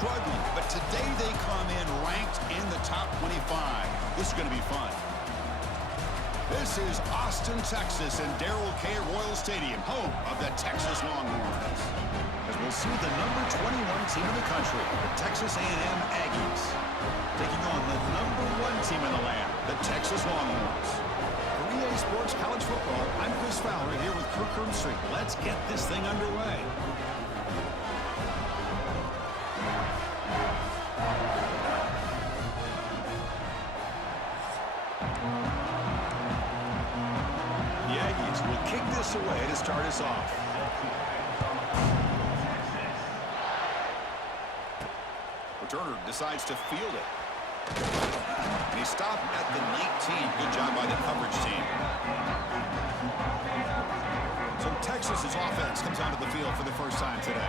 struggling, but today they come in ranked in the top 25. This is going to be fun. This is Austin, Texas, and Darrell K. Royal Stadium, home of the Texas Longhorns. As we'll see the number 21 team in the country, the Texas A&M Aggies, taking on the number 1 team in the land, the Texas Longhorns. For EA Sports College Football, I'm Chris Fowler here with Kirk Street. Let's get this thing underway. The Aggies will kick this away to start us off. Returner decides to field it. And he stopped at the 19. Good job by the coverage team. So Texas's offense comes onto the field for the first time today.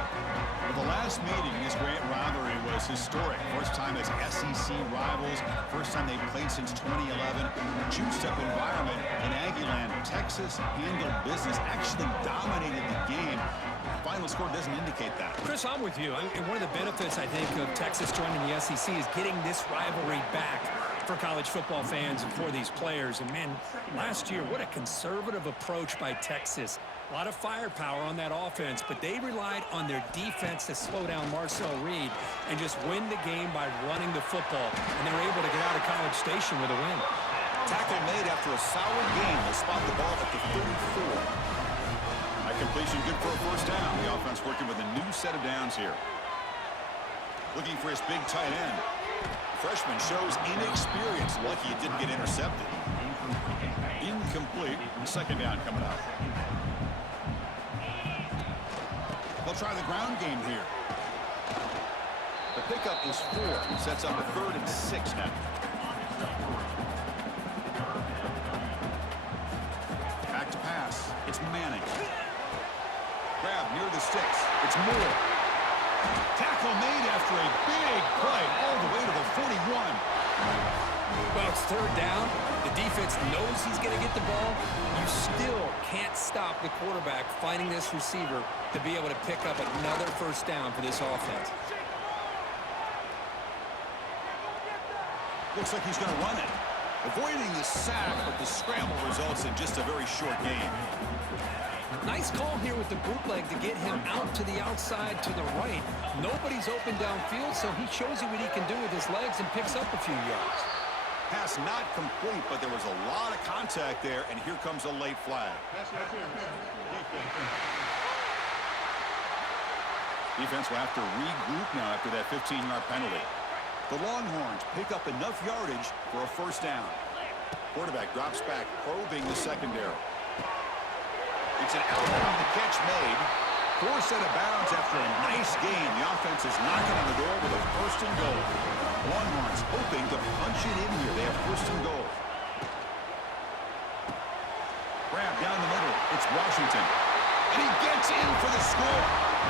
Well, the last meeting in this great rivalry was historic. First time as SEC rivals. First time they played since 2011. Juiced-up environment in Aggieland. Texas handled business, actually dominated the game. The final score doesn't indicate that. Chris, I'm with you. And one of the benefits, I think, of Texas joining the SEC is getting this rivalry back for college football fans and for these players. And, man, last year, what a conservative approach by Texas. A lot of firepower on that offense, but they relied on their defense to slow down Marcel Reed and just win the game by running the football. And they were able to get out of College Station with a win. Tackle made after a solid game. They spot the ball at the 34. That completion good for a first down. The offense working with a new set of downs here. Looking for his big tight end. Freshman shows inexperience. Lucky it didn't get intercepted. Incomplete. Second down coming up. They'll try the ground game here. The pickup is 4. Sets up a 3rd and 6 now. Back to pass. It's Manning. Grab near the sticks. It's Moore. Tackle made after a big play all the way to the 41. Well, it's 3rd down. The defense knows he's going to get the ball. You still can't stop the quarterback finding this receiver to be able to pick up another first down for this offense. Looks like he's going to run it. Avoiding the sack, but the scramble results in just a very short gain. Nice call here with the bootleg to get him out to the outside to the right. Nobody's open downfield, so he shows you what he can do with his legs and picks up a few yards. Pass not complete, but there was a lot of contact there, and here comes a late flag. Defense will have to regroup now after that 15-yard penalty. The Longhorns pick up enough yardage for a first down. Quarterback drops back, probing the secondary. It's an outbound, the catch made. Forced out of bounds after a nice gain. The offense is knocking on the door with a 1st and goal. Longhorns hoping to punch it in here. They have 1st and goal. Grab down the middle. It's Washington. And he gets in for the score.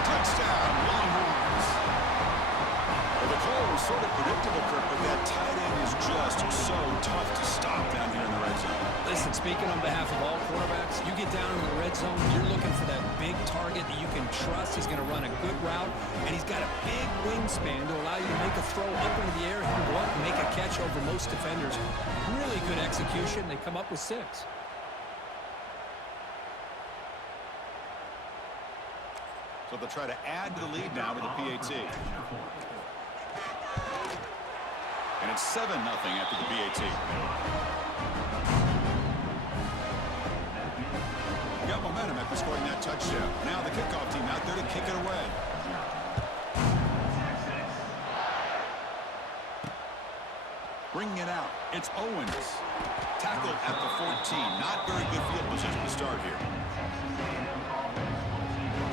Touchdown, Longhorns. Well, the call was sort of predictable, Kirk, but that tight end is just so tough to stop down here in the red zone. Listen, speaking on behalf of all quarterbacks, you get down in the red zone, you're looking for that big target that you can trust. He's going to run a good route, and he's got a big wingspan to allow you to make a throw up into the air. He can go up and make a catch over most defenders. Really good execution. They come up with 6. So they'll try to add to the lead now with the PAT. And it's 7-0 after the PAT. Got momentum after scoring that touchdown. Now the kickoff team out there to kick it away. Bringing it out, it's Owens. Tackled at the 14. Not very good field position to start here.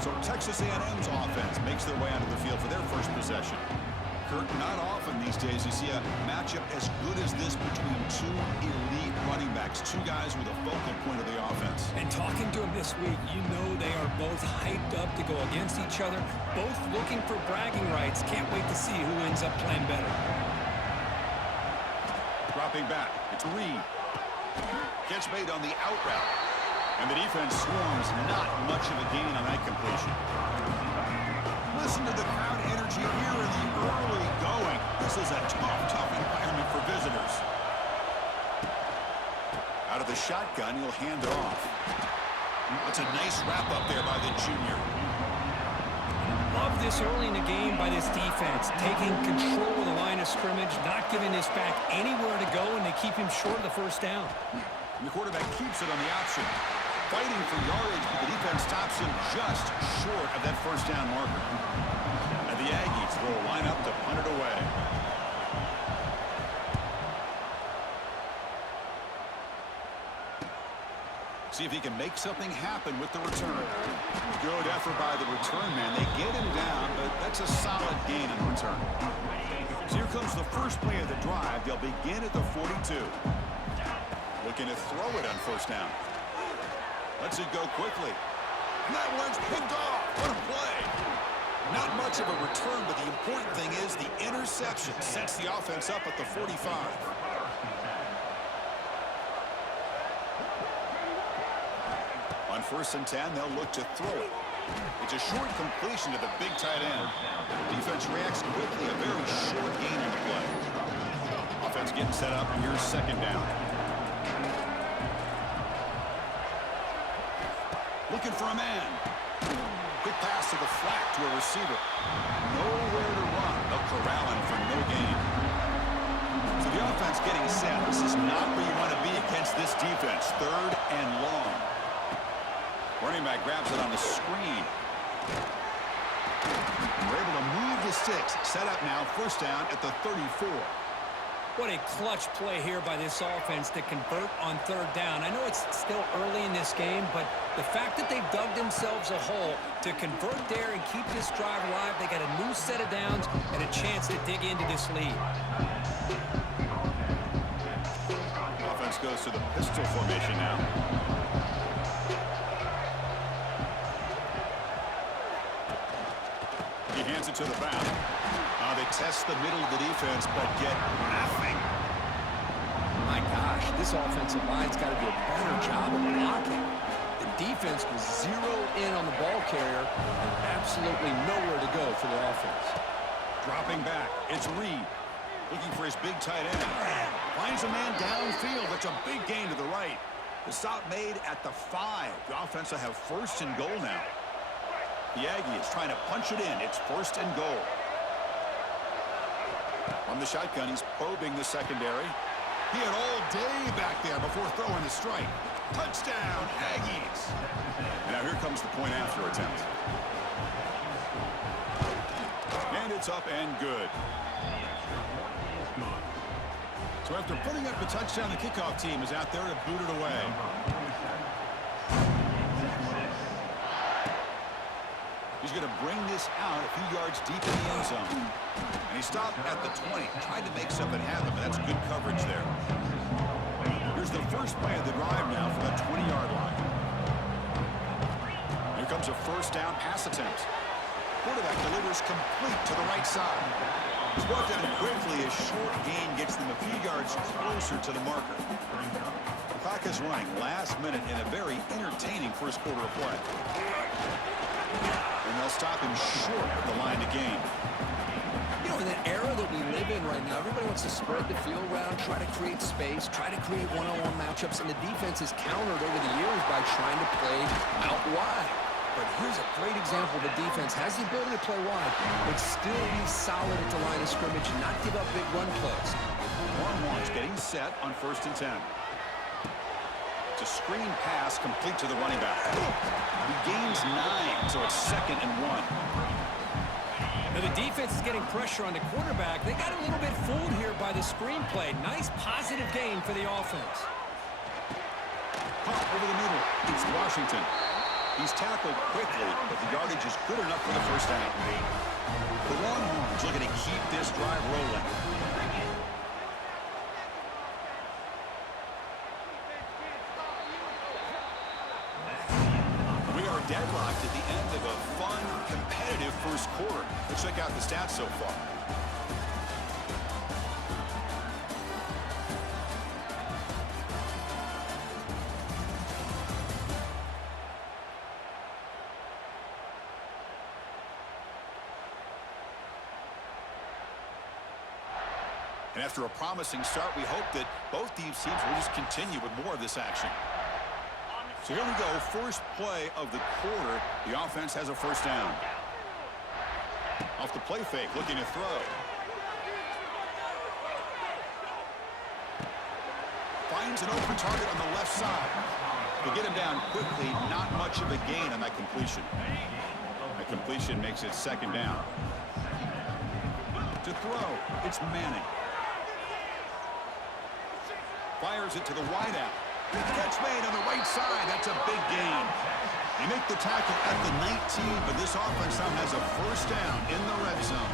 So Texas A&M's offense makes their way onto the field for their first possession. Kurt, not often these days you see a matchup as good as this between 2 elite running backs, 2 guys with a focal point of the offense. And talking to them this week, you know they are both hyped up to go against each other, both looking for bragging rights. Can't wait to see who ends up playing better. Dropping back, it's Reed. Catch made on the out route. And the defense swarms, not much of a gain on that completion. Listen to the crowd energy energy here in the early going. This is a tough environment for visitors. Out of the shotgun, he'll hand it off. That's a nice wrap-up there by the junior. Love this early in the game by this defense, taking control of the line of scrimmage, not giving this back anywhere to go, and they keep him short of the first down. And the quarterback keeps it on the option. Fighting for yardage, but the defense stops him just short of that first down marker. And the Aggies will line up to punt it away. See if he can make something happen with the return. Good effort by the return man. They get him down, but that's a solid gain in return. So here comes the first play of the drive. They'll begin at the 42. Looking to throw it on first down. Lets it go quickly. And that one's picked off. What a play. Not much of a return, but the important thing is the interception sets the offense up at the 45. On 1st and 10, they'll look to throw it. It's a short completion to the big tight end. Defense reacts quickly, a very short gain on the play. Offense getting set up, and here's second down. Looking for a man. Quick pass to the flat to a receiver. Nowhere to run. They'll corral him for no gain. So the offense getting set. This is not where you want to be against this defense. 3rd and long. Running back grabs it on the screen. We're able to move the sticks. Set up now, first down at the 34. What a clutch play here by this offense to convert on 3rd down. I know it's still early in this game, but the fact that they've dug themselves a hole to convert there and keep this drive alive, they got a new set of downs and a chance to dig into this lead. Offense goes to the pistol formation now. He hands it to the back. They test the middle of the defense, but get nothing. My gosh, this offensive line's got to do a better job of blocking. The defense was zero in on the ball carrier and absolutely nowhere to go for the offense. Dropping back, it's Reed. Looking for his big tight end. Finds a man downfield. That's a big gain to the right. The stop made at the 5. The offense will have 1st and goal now. The Aggies trying to punch it in. It's 1st and goal. From the shotgun, he's probing the secondary. He had all day back there before throwing the strike. Touchdown, Aggies. And now here comes the point after attempt. And it's up and good. So after putting up the touchdown, the kickoff team is out there to boot it away. He's going to bring this out a few yards deep in the end zone. And he stopped at the 20. Tried to make something happen, but that's good coverage there. Here's the first play of the drive now from the 20-yard line. Here comes a first down pass attempt. Quarterback delivers complete to the right side. It's brought down quickly. A short gain gets them a few yards closer to the marker. The clock is running last minute in a very entertaining first quarter of play. And they'll stop him short of the line to gain. You know, in the era that we live in right now, everybody wants to spread the field around, try to create space, try to create one-on-one matchups, and the defense has countered over the years by trying to play out wide. But here's a great example. The defense has the ability to play wide, but still be solid at the line of scrimmage and not give up big run plays. Longhorns getting set on 1st and 10. It's a screen pass complete to the running back. He gains 9, so it's 2nd and 1. Now the defense is getting pressure on the quarterback. They got a little bit fooled here by the screen play. Nice positive gain for the offense. Pump over the middle. It's Washington. He's tackled quickly, but the yardage is good enough for the first down. The Longhorns looking to keep this drive rolling. We are deadlocked at the end of a fun, competitive first quarter. Let's check out the stats so far. And after a promising start, we hope that both these teams will just continue with more of this action. So here we go, first play of the quarter. The offense has a first down. Off the play fake, looking to throw. Finds an open target on the left side. To get him down quickly, not much of a gain on that completion. That completion makes it second down. To throw, it's Manning. Fires it to the wideout. Catch made on the right side. That's a big gain. They make the tackle at the 19, but this offense now has a first down in the red zone.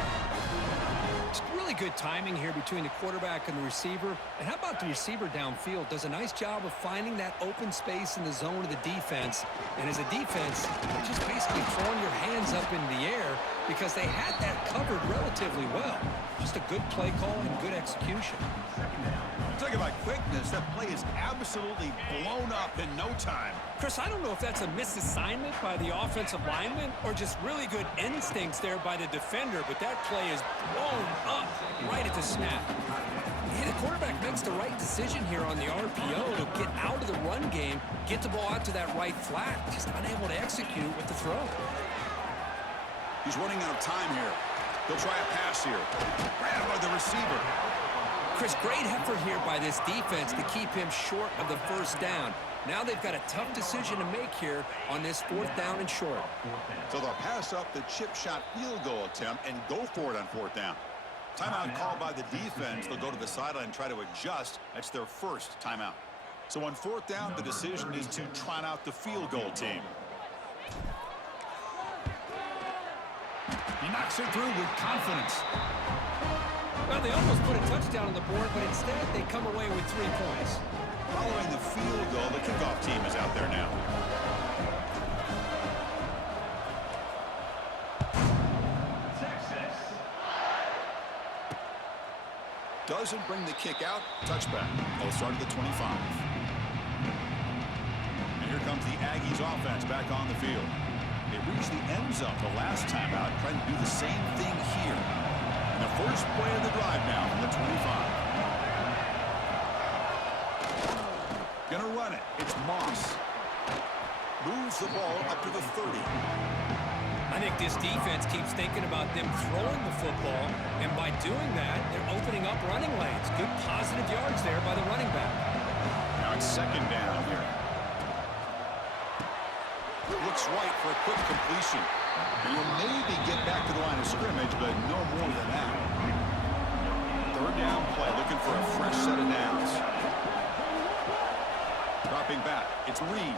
It's really good timing here between the quarterback and the receiver. And how about the receiver downfield? Does a nice job of finding that open space in the zone of the defense. And as a defense, you're just basically throwing your hands up in the air because they had that covered relatively well. Just a good play call and good execution. Talk about quickness. That play is absolutely blown up in no time. Chris, I don't know if that's a misassignment by the offensive lineman or just really good instincts there by the defender, but that play is blown up right at the snap. And the quarterback makes the right decision here on the RPO to get out of the run game, get the ball out to that right flat, just unable to execute with the throw. He's running out of time here. He'll try a pass here. Grabbed by the receiver. Chris, great effort here by this defense to keep him short of the first down. Now they've got a tough decision to make here on this fourth down and short. So they'll pass up the chip shot field goal attempt and go for it on fourth down. Timeout called by the defense. They'll go to the sideline and try to adjust. That's their first timeout. So on fourth down, the decision is to trot out the field goal team. He knocks it through with confidence. Well, they almost put a touchdown on the board, but instead they come away with 3 points. Following the field goal, the kickoff team is out there now. Doesn't bring the kick out. Touchback. They'll start at the 25. And here comes the Aggies offense back on the field. They reached the end zone the last time out, trying to do the same thing here. And the first play of the drive now from the 25. Gonna run it. It's Moss. Moves the ball up to the 30. I think this defense keeps thinking about them throwing the football, and by doing that, they're opening up running lanes. Good positive yards there by the running back. Now it's second down here. Looks right for a quick completion. And you'll maybe get back to the line of scrimmage, but no more than that. Third down play, looking for a fresh set of downs. Dropping back, it's Reed.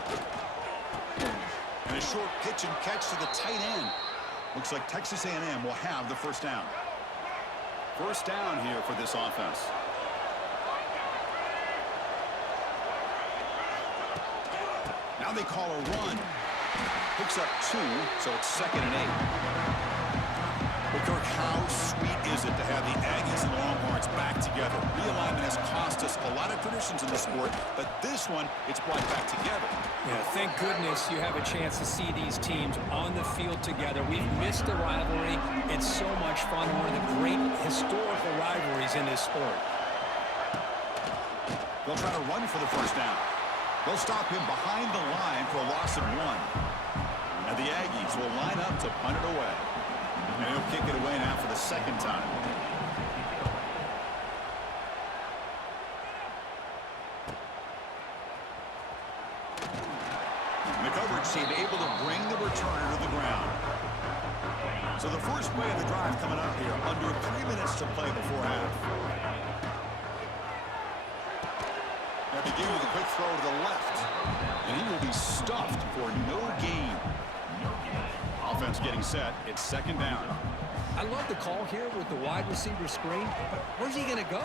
And a short pitch and catch to the tight end. Looks like Texas A&M will have the first down. First down here for this offense. Now they call a run. Picks up 2, so it's 2nd and 8. But Kirk, how sweet is it to have the Aggies and Longhorns back together? Realignment has cost us a lot of traditions in the sport, but this one, it's brought back together. Yeah, thank goodness you have a chance to see these teams on the field together. We've missed the rivalry. It's so much fun. One of the great historical rivalries in this sport. They'll try to run for the first down. They'll stop him behind the line for a loss of 1. And the Aggies will line up to punt it away. And he'll kick it away now for the second time. And the coverage team able to bring the returner to the ground. So the first play of the drive coming up here. Under 3 minutes to play before half. Now begin with a quick throw to the left. And he will be stuffed for no gain. Offense getting set. It's second down. I love the call here with the wide receiver screen, but where's he going to go?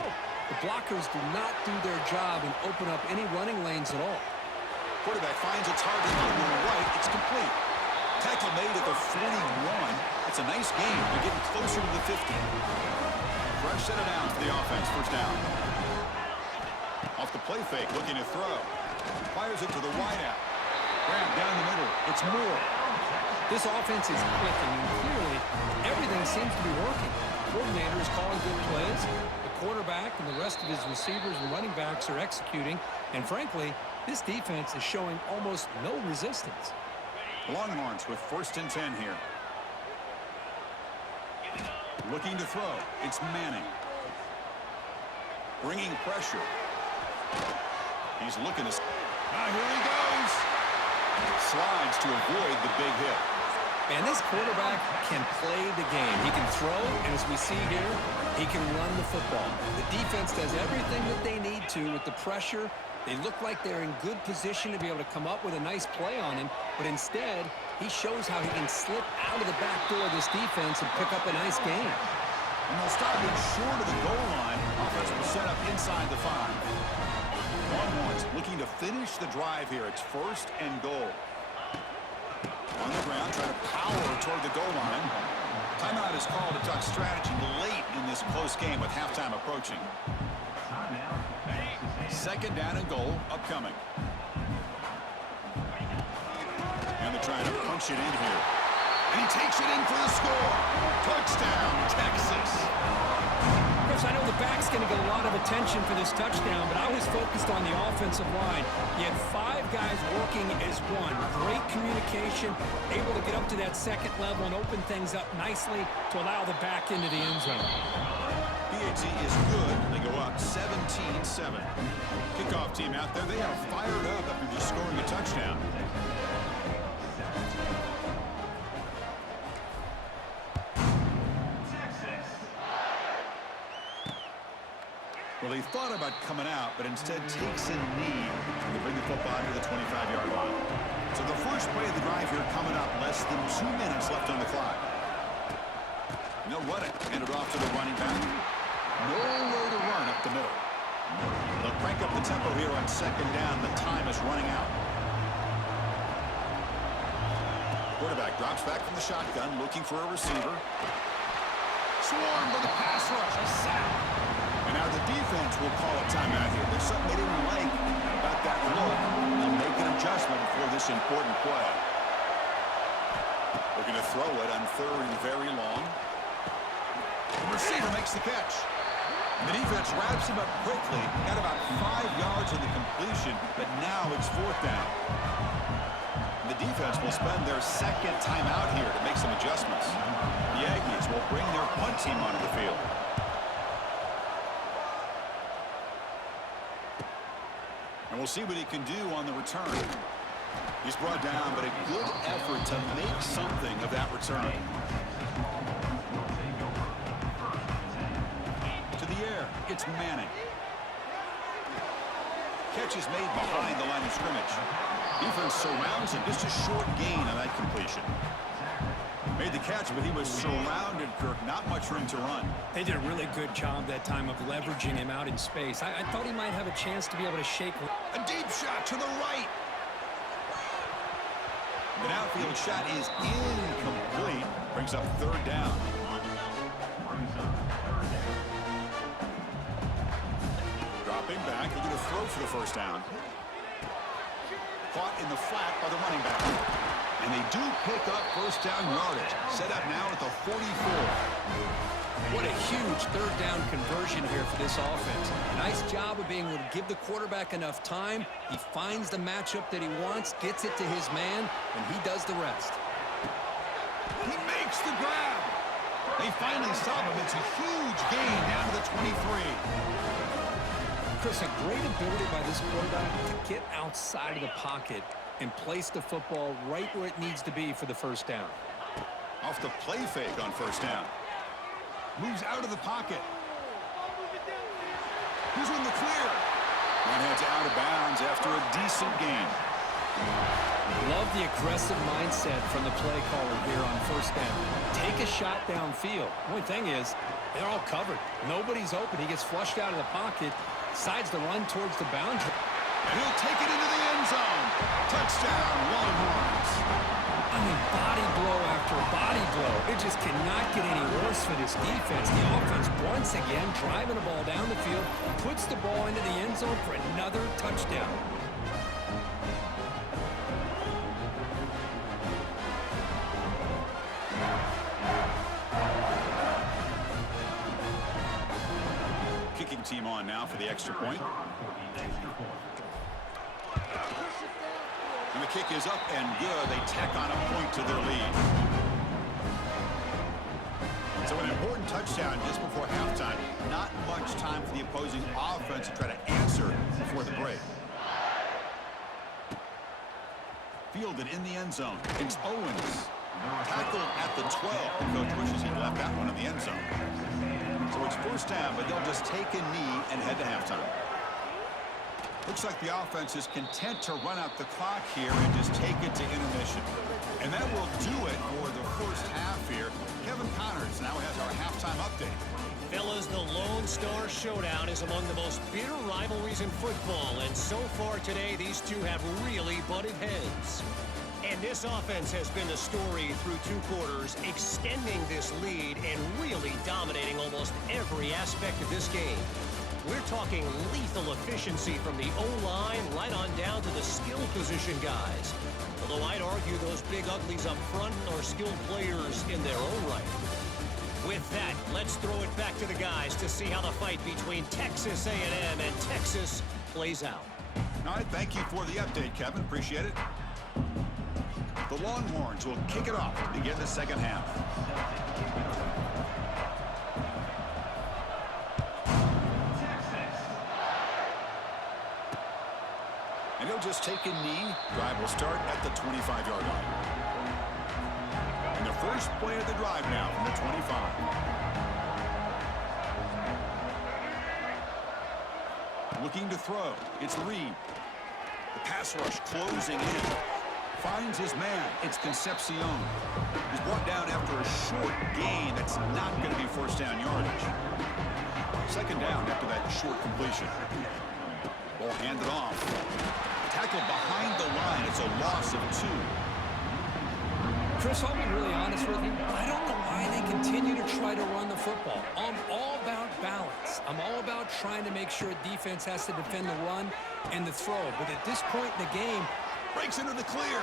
The blockers do not do their job and open up any running lanes at all. Quarterback finds a target on the right. It's complete. Tackle made at the 41. It's a nice game. They're getting closer to the 50. Fresh set of downs for the offense. First down. Off the play fake, looking to throw. Fires it to the wideout. Grab down the middle. It's Moore. This offense is clicking, and clearly everything seems to be working. The coordinator is calling good plays. The quarterback and the rest of his receivers and running backs are executing. And frankly, this defense is showing almost no resistance. Longhorns with 1st and 10 here. Looking to throw. It's Manning. Bringing pressure. He's looking to... here he goes. Slides to avoid the big hit. And this quarterback can play the game. He can throw, and as we see here, he can run the football. The defense does everything that they need to with the pressure. They look like they're in good position to be able to come up with a nice play on him, but instead, he shows how he can slip out of the back door of this defense and pick up a nice gain. And they'll start it short of the goal line. Offense will set up inside the 5. Longhorns looking to finish the drive here. It's 1st and goal. On the ground, trying to power toward the goal line. Timeout is called to talk strategy late in this close game with halftime approaching. 2nd down and goal upcoming. And they're trying to punch it in here. And he takes it in for the score. Touchdown, Texas. Chris, I know the back's going to get a lot of attention for this touchdown, but I was focused on the offensive line. You had 5 guys working as one. Great communication, able to get up to that 2nd level and open things up nicely to allow the back into the end zone. PAT is good. They go up 17-7. Kickoff team out there. They are fired up after just scoring a touchdown. Well, he thought about coming out, but instead takes a knee to bring the football to the 25-yard line. So the first play of the drive here coming up, less than 2 minutes left on the clock. No running. Hand it off to the running back. Nowhere to run up the middle. They'll crank up the tempo here on 2nd down. The time is running out. Quarterback drops back from the shotgun, looking for a receiver. Swarmed by the pass rush. A sack. And now the defense will call a timeout here. There's something they didn't like about that look. They'll make an adjustment for this important play. Looking to throw it on 3rd and very long. The receiver makes the catch. And the defense wraps him up quickly. Got about 5 yards on the completion, but now it's 4th down. The defense will spend their 2nd timeout here to make some adjustments. The Aggies will bring their punt team onto the field. And we'll see what he can do on the return. He's brought down, but a good effort to make something of that return. To the air, it's Manning. Catch is made behind the line of scrimmage. Defense surrounds him. Just a short gain on that completion. Made the catch, but he was surrounded, Kirk. Not much room to run. They did a really good job that time of leveraging him out in space. I thought he might have a chance to be able to shake. A deep shot to the right. The outfield shot is incomplete. Brings up 3rd down. Dropping back. They're going to throw for the 1st down. Caught in the flat by the running back. And they do pick up 1st down yardage. Set up now at the 44. What a huge 3rd down conversion here for this offense. Nice job of being able to give the quarterback enough time. He finds the matchup that he wants, gets it to his man, and he does the rest. He makes the grab. They finally stop him. It's a huge gain down to the 23. Chris, a great ability by this quarterback to get outside of the pocket and place the football right where it needs to be for the 1st down. Off the play fake on 1st down. Moves out of the pocket. Who's in the clear? And heads out of bounds after a decent gain. Love the aggressive mindset from the play caller here on 1st down. Take a shot downfield. The only thing is, they're all covered. Nobody's open. He gets flushed out of the pocket, decides to run towards the boundary. And he'll take it into the end zone. Touchdown, Longhorns. I mean, body blow after body blow. It just cannot get any worse for this defense. The offense, once again, driving the ball down the field, puts the ball into the end zone for another touchdown. kicking team on now for the extra point. And the kick is up and good. They tack on a point to their lead. So an important touchdown just before halftime. Not much time for the opposing offense to try to answer before the break. Fielded in the end zone. It's Owens. Tackled at the 12. The coach wishes he left that one in the end zone. So it's first down, but they'll just take a knee and head to halftime. Looks like the offense is content to run out the clock here and just take it to intermission. And that will do it for the first half here. Kevin Connors now has our halftime update. Fellas, the Lone Star Showdown is among the most bitter rivalries in football, and so far today, these two have really butted heads. And this offense has been the story through 2 quarters, extending this lead and really dominating almost every aspect of this game. We're talking lethal efficiency from the O-line right on down to the skill position guys. Although I'd argue those big uglies up front are skilled players in their own right. With that, let's throw it back to the guys to see how the fight between Texas A&M and Texas plays out. All right, thank you for the update, Kevin. Appreciate it. The Longhorns will kick it off to begin the second half. And he'll just take a knee. Drive will start at the 25-yard line. And the first play of the drive now from the 25. Looking to throw. It's Reed. The pass rush closing in. Finds his man. It's Concepcion. He's brought down after a short gain. That's not going to be first down yardage. Second down after that short completion. Ball handed off. Tackled behind the line. It's a loss of 2. Chris, I'll be really honest with you. I don't know why they continue to try to run the football. I'm all about balance. I'm all about trying to make sure defense has to defend the run and the throw. But at this point in the game, breaks into the clear.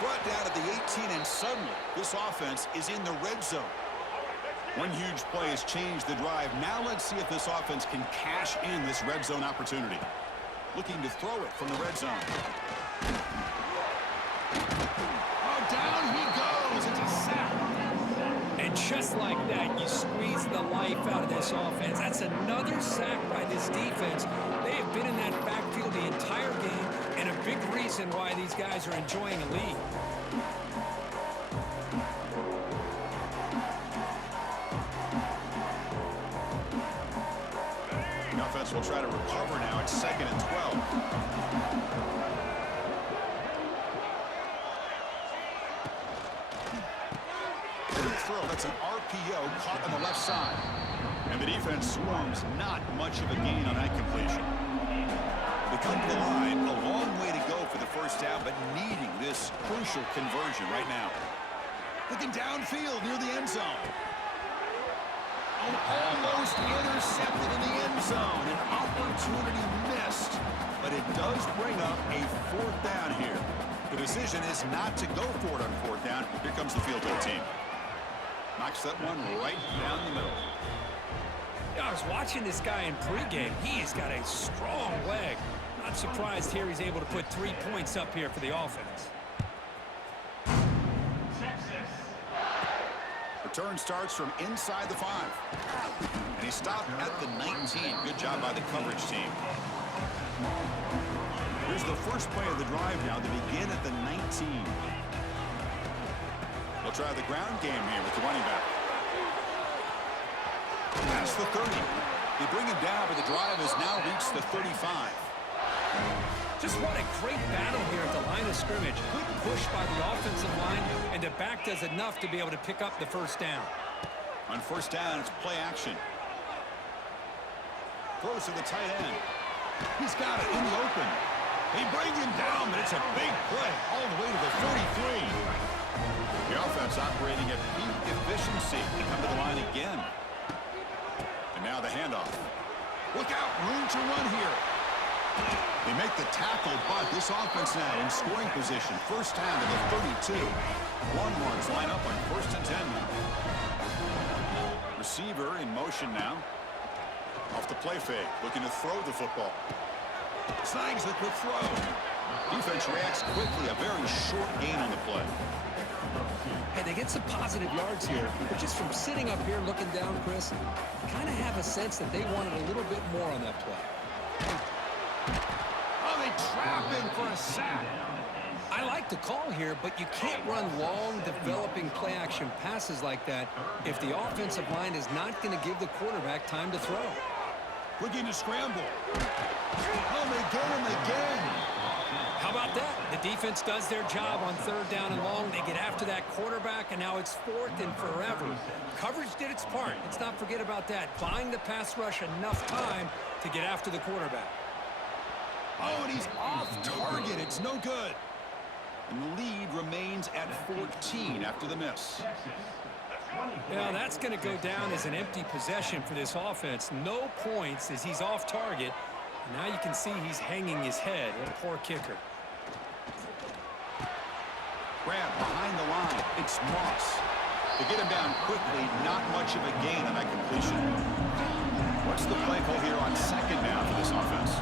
Brought down at the 18, and suddenly this offense is in the red zone. One huge play has changed the drive. Now let's see if this offense can cash in this red zone opportunity. Looking to throw it from the red zone. Oh, down he goes. It's a sack. and just like that, you squeeze the life out of this offense. That's another sack by this defense. They have been in that backfield the entire game, and a big reason why these guys are enjoying a lead. The offense will try to recover now. It's 2nd and 12. Throw. That's an RPO caught on the left side. And the defense swarms. Not much of a gain on that completion. They come to the line. A long way to go for the first down, but needing this crucial conversion right now. Looking downfield near the end zone. Almost intercepted in the end zone. An opportunity missed. But it does bring up a 4th down here. The decision is not to go for it on 4th down. Here comes the field goal team. Knocks that one right down the middle. I was watching this guy in pregame. He has got a strong leg. Not surprised here he's able to put 3 points up here for the offense. Return starts from inside the 5. And he stopped at the 19. Good job by the coverage team. Here's the first play of the drive now to begin at the 19. They'll try the ground game here with the running back. Past the 30. They bring him down, but the drive has now reached the 35. Just what a great battle here at the line of scrimmage. Good push by the offensive line, and the back does enough to be able to pick up the first down. On first down, it's play action. Throws to the tight end. He's got it in the open. They bring him down, but it's a big play all the way to the 33. The offense operating at peak efficiency. They come to the line again. And now the handoff. Look out, room to run here. They make the tackle, but this offense now in scoring position. First down to the 32. Longhorns line up on 1st and 10 now. Receiver in motion now. Off the play fake, looking to throw the football. Snags the quick throw. Defense reacts quickly, a very short gain on the play. Hey, they get some positive yards here, but just from sitting up here looking down, Chris, you kind of have a sense that they wanted a little bit more on that play. Oh, they trap him for a sack. I like the call here, but you can't run long, developing play-action passes like that if the offensive line is not going to give the quarterback time to throw. Looking to scramble. Oh, they get him again. How about that? The defense does their job on third down and long. They get after that quarterback, and now it's fourth and forever. Coverage did its part. Let's not forget about that. Buying the pass rush enough time to get after the quarterback. Oh, and he's off target. It's no good. And the lead remains at 14 after the miss. Now that's going to go down as an empty possession for this offense. No points as he's off target. Now you can see he's hanging his head. What a poor kicker. Grab behind the line. It's Moss. To get him down quickly, not much of a gain on that completion. What's the play call here on second down for this offense?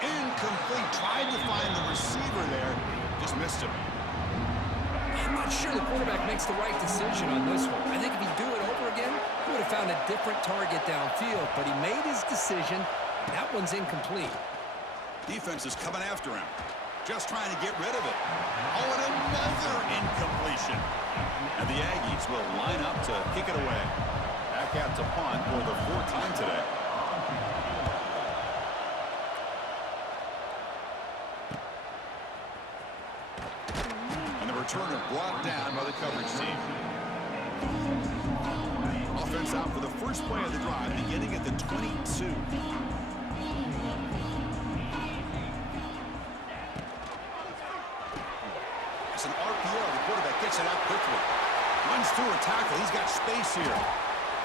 Incomplete. Tried to find the receiver there. Just missed him. I'm not sure the quarterback makes the right decision on this one. I think if he'd do it over again, he would have found a different target downfield, but he made his decision. That one's incomplete. Defense is coming after him. Just trying to get rid of it. Oh, and another incompletion. And the Aggies will line up to kick it away. Back out to punt for the fourth time today. Returner brought down by the coverage team. Offense out for the first play of the drive, beginning at the 22. It's an RPO. The quarterback gets it out quickly. Runs through a tackle. He's got space here.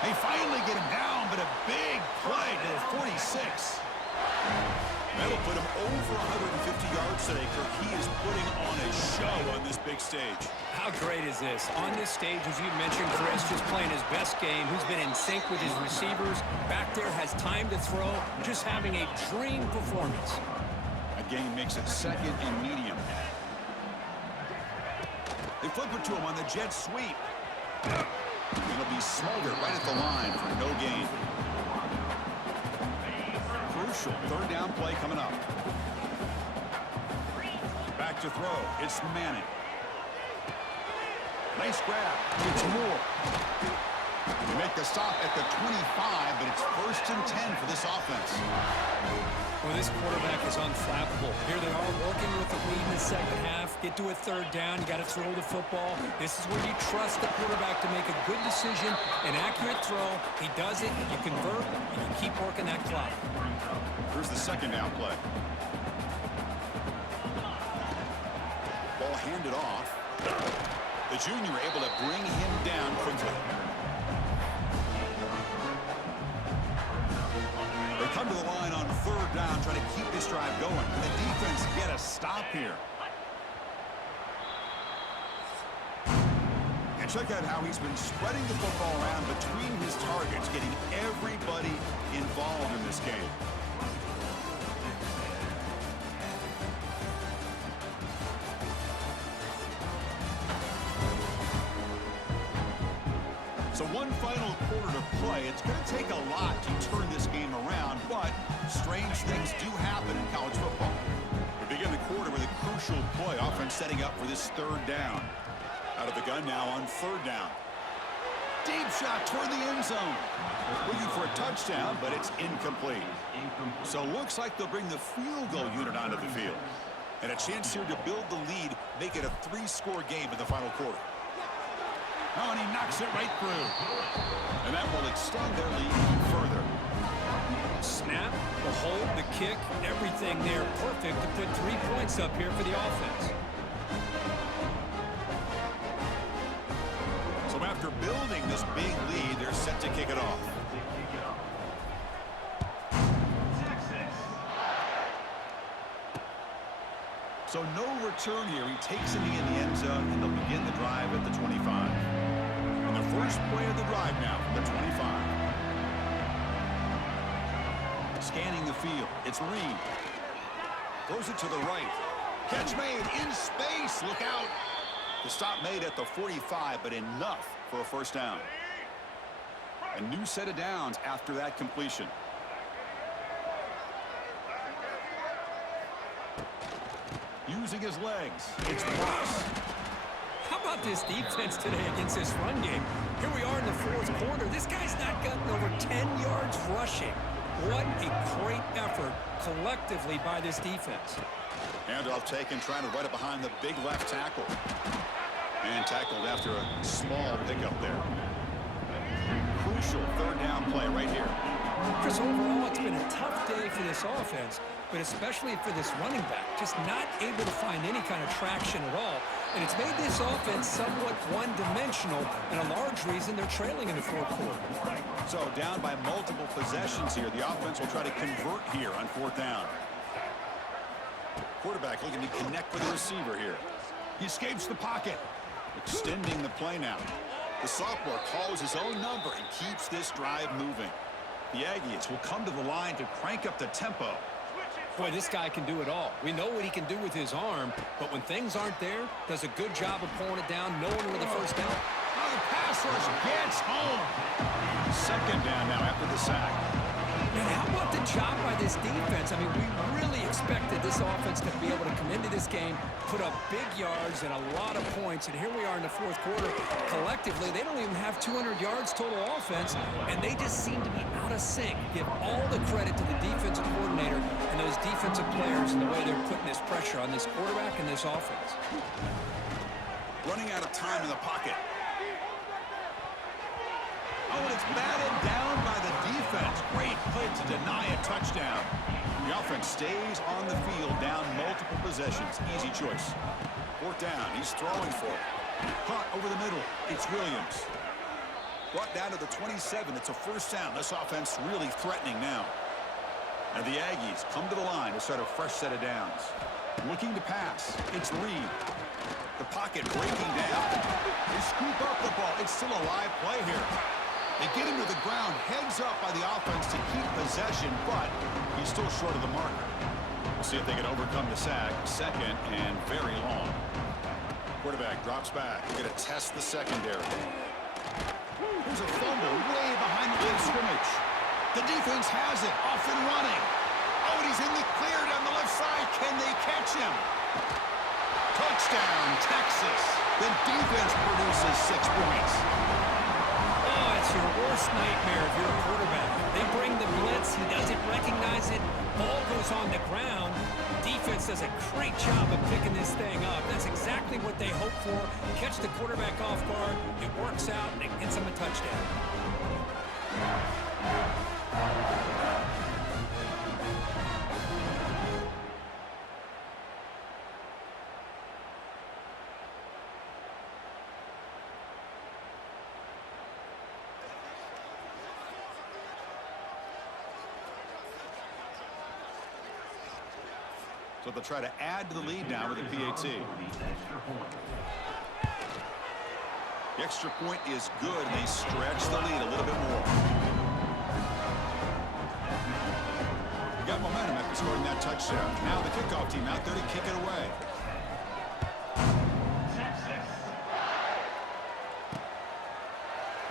They finally get him down, but a big play to the 46. That'll put him over 150 yards today, Kirk. He is putting on a show on this big stage. How great is this? On this stage, as you mentioned, Chris, just playing his best game. Who's been in sync with his receivers. Back there, has time to throw. Just having a dream performance. That game makes it second and medium. They flip it to him on the jet sweep. It'll be smothered right at the line for no gain. Third down play coming up. Back to throw. It's Manning. Nice grab. It's Moore. They make the stop at the 25, but it's first and 10 for this offense. Well, this quarterback is unflappable. Here they are working with the lead in the second half. Get to a third down. You got to throw the football. This is where you trust the quarterback to make a good decision, an accurate throw. He does it. You convert, and you keep working that clock. Here's the second down play. Ball handed off. The junior able to bring him down quickly. They come to the line on third down, trying to keep this drive going. Can the defense get a stop here? And check out how he's been spreading the football around between his targets, getting everybody involved in this game. So one final quarter to play. It's going to take a lot to turn this game around, but strange things do happen in college football. We begin the quarter with a crucial play. Offense setting up for this third down. Out of the gun now on third down. Deep shot toward the end zone. Looking for a touchdown, but it's incomplete. So looks like they'll bring the field goal unit onto the field. And a chance here to build the lead, make it a 3-score game in the final quarter. Oh, and he knocks it right through. And that will extend their lead even further. Snap, the hold, the kick, everything there perfect to put 3 points up here for the offense. So after building this big lead, they're set to kick it off. So no return here. He takes it in the end zone, and they'll begin the drive at the 25. And the first play of the drive now from the 25. Scanning the field. It's Reed. Throws it to the right. Catch made in space. Look out. The stop made at the 45, but enough for a first down. A new set of downs after that completion. Using his legs. It's Ross. How about this defense today against this run game? Here we are in the fourth quarter. This guy's not gotten over 10 yards rushing. What a great effort collectively by this defense. Handoff taken, trying to run it behind the big left tackle. And tackled after a small pickup there. Crucial third down play right here. Chris, overall, it's been a tough day for this offense, but especially for this running back. Just not able to find any kind of traction at all. And it's made this offense somewhat one-dimensional, and a large reason they're trailing in the fourth quarter. So down by multiple possessions here. The offense will try to convert here on fourth down. Quarterback looking to connect with the receiver here. He escapes the pocket. Extending the play now. The sophomore calls his own number and keeps this drive moving. The Aggies will come to the line to crank up the tempo. Boy, this guy can do it all. We know what he can do with his arm, but when things aren't there, does a good job of pulling it down, knowing where the first down. Oh, the pass rush gets home. Second down now after the sack. And how about the job by this defense? I mean, we really expected this offense to be able to come into this game, put up big yards and a lot of points, and here we are in the fourth quarter. Collectively, they don't even have 200 yards total offense, and they just seem to be out of sync. Give all the credit to the defensive coordinator and those defensive players and the way they're putting this pressure on this quarterback and this offense. Running out of time in the pocket. Oh, and it's batted down by the defense. Great play to deny a touchdown. The offense stays on the field, down multiple possessions. Easy choice. Fourth down. He's throwing for it. Caught over the middle. It's Williams. Brought down to the 27. It's a first down. This offense really threatening now. And the Aggies come to the line to start a fresh set of downs. Looking to pass. It's Reed. The pocket breaking down. They scoop up the ball. It's still a live play here. They get him to the ground, heads up by the offense to keep possession, but he's still short of the marker. We'll see if they can overcome the sack. Second and very long. Quarterback drops back. They're going to test the secondary. There's a fumble way behind the line of scrimmage. The defense has it, off and running. Oh, and he's in the clear down the left side. Can they catch him? Touchdown, Texas. The defense produces 6 points. It's your worst nightmare if you're a quarterback. They bring the blitz. He doesn't recognize it. Ball goes on the ground. Defense does a great job of picking this thing up. That's exactly what they hope for. Catch the quarterback off guard. It works out, and it gets him a touchdown. So they'll try to add to the lead now with a PAT. The extra point is good. They stretch the lead a little bit more. They got momentum after scoring that touchdown. Now the kickoff team out there to kick it away.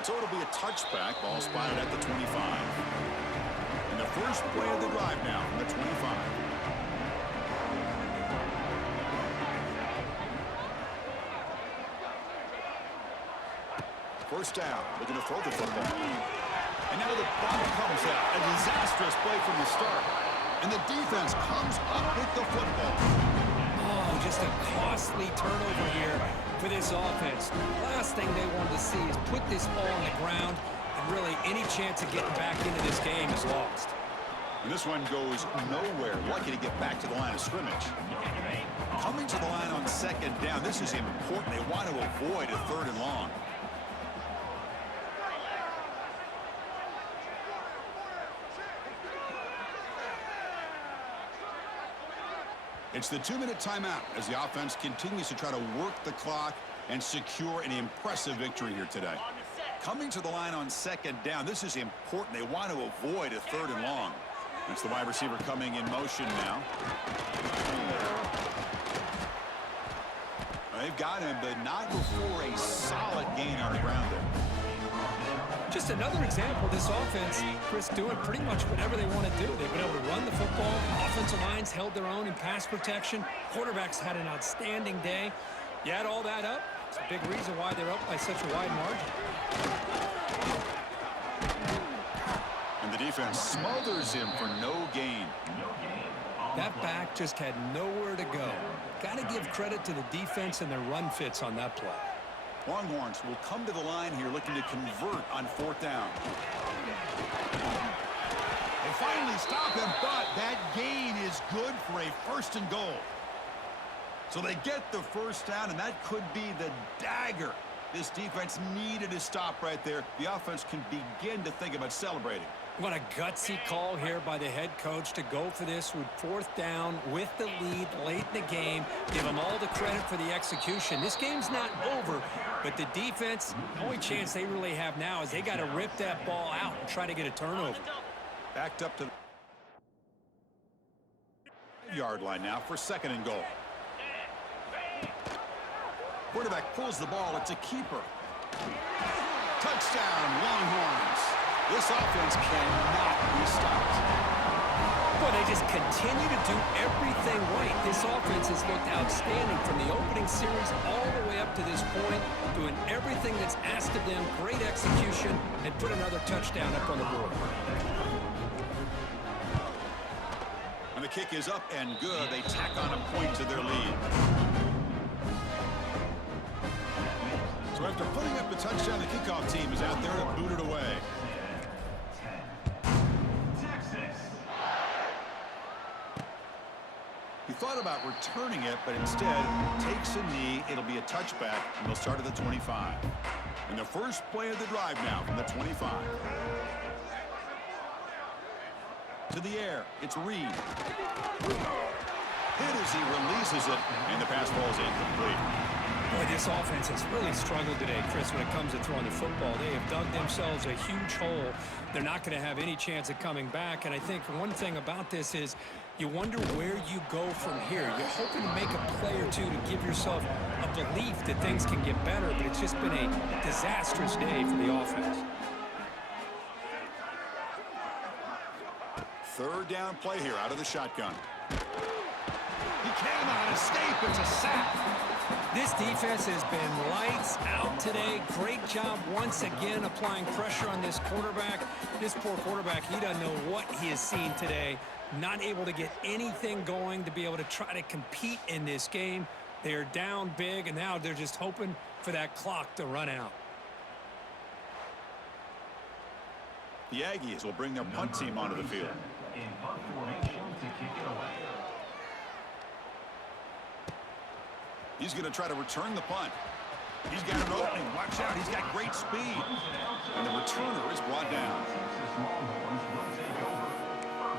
So it'll be a touchback. Ball spotted at the 25. And the first play of the drive now from the 25. First down, looking to throw the football. And now the ball comes out. A disastrous play from the start. And the defense comes up with the football. Oh, just a costly turnover here for this offense. Last thing they wanted to see is put this ball on the ground, and really any chance of getting back into this game is lost. And this one goes nowhere. Lucky to get back to the line of scrimmage. Coming to the line on second down, this is important. They want to avoid a third and long. It's the 2-minute timeout as the offense continues to try to work the clock and secure an impressive victory here today. Coming to the line on second down, this is important. They want to avoid a 3rd and long. That's the wide receiver coming in motion now. They've got him, but not before a solid gain on the ground there. Just another example of this offense, Chris, doing pretty much whatever they want to do. They've been able to run the football. Offensive lines held their own in pass protection. Quarterbacks had an outstanding day. You add all that up, it's a big reason why they're up by such a wide margin. And the defense smothers him for no gain. That back just had nowhere to go. Got to give credit to the defense and their run fits on that play. Longhorns will come to the line here looking to convert on 4th down. They finally stop him, but that gain is good for a 1st and goal. So they get the 1st down, and that could be the dagger this defense needed to stop right there. The offense can begin to think about celebrating. What a gutsy call here by the head coach to go for this with 4th down with the lead late in the game. Give them all the credit for the execution. This game's not over, but the defense, the only chance they really have now is they got to rip that ball out and try to get a turnover. Backed up to the yard line now for 2nd and goal. Quarterback pulls the ball. It's a keeper. Touchdown, Longhorns. This offense cannot be stopped. Boy, they just continue to do everything right. This offense has looked outstanding from the opening series all the way up to this point, doing everything that's asked of them, great execution, and put another touchdown up on the board. And the kick is up and good. They tack on a point to their lead. So after putting up the touchdown, the kickoff team is out there to boot it away. He thought about returning it, but instead takes a knee. It'll be a touchback, and they'll start at the 25. And the first play of the drive now from the 25. To the air, it's Reed. Hit as he releases it, and the pass ball is incomplete. Boy, this offense has really struggled today, Chris, when it comes to throwing the football. They have dug themselves a huge hole. They're not going to have any chance of coming back. And I think one thing about this is you wonder where you go from here. You're hoping to make a play or two to give yourself a belief that things can get better, but it's just been a disastrous day for the offense. 3rd down play here out of the shotgun. He cannot escape. It's a sack. This defense has been lights out today. Great job once again applying pressure on this quarterback. This poor quarterback, he doesn't know what he has seen today. Not able to get anything going to be able to try to compete in this game. They're down big, and now they're just hoping for that clock to run out. The Aggies will bring their punt team onto the field. In punt formation to kick it away. He's going to try to return the punt. He's got an opening. Watch out. He's got great speed. And the returner is brought down.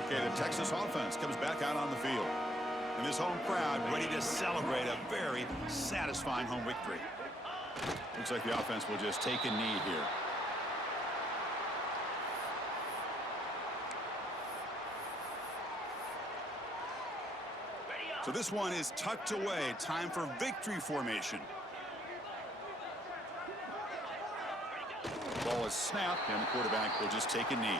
Okay, the Texas offense comes back out on the field. And this home crowd ready to celebrate a very satisfying home victory. Looks like the offense will just take a knee here. So this one is tucked away. Time for victory formation. Ball is snapped, and the quarterback will just take a knee.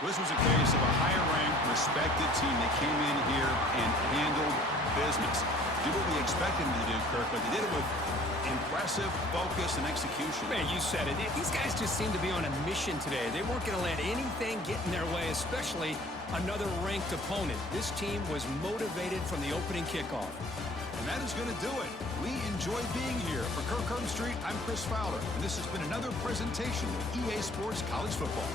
This was a case of a higher-ranked, respected team that came in here and handled business. Did what we expected them to do, Kirk, but they did it with impressive focus and execution. Man, you said it. These guys just seem to be on a mission today. They weren't going to let anything get in their way, especially another ranked opponent. This team was motivated from the opening kickoff. And that is going to do it. We enjoy being here. For Kirk Street, I'm Chris Fowler, and this has been another presentation of EA Sports College Football.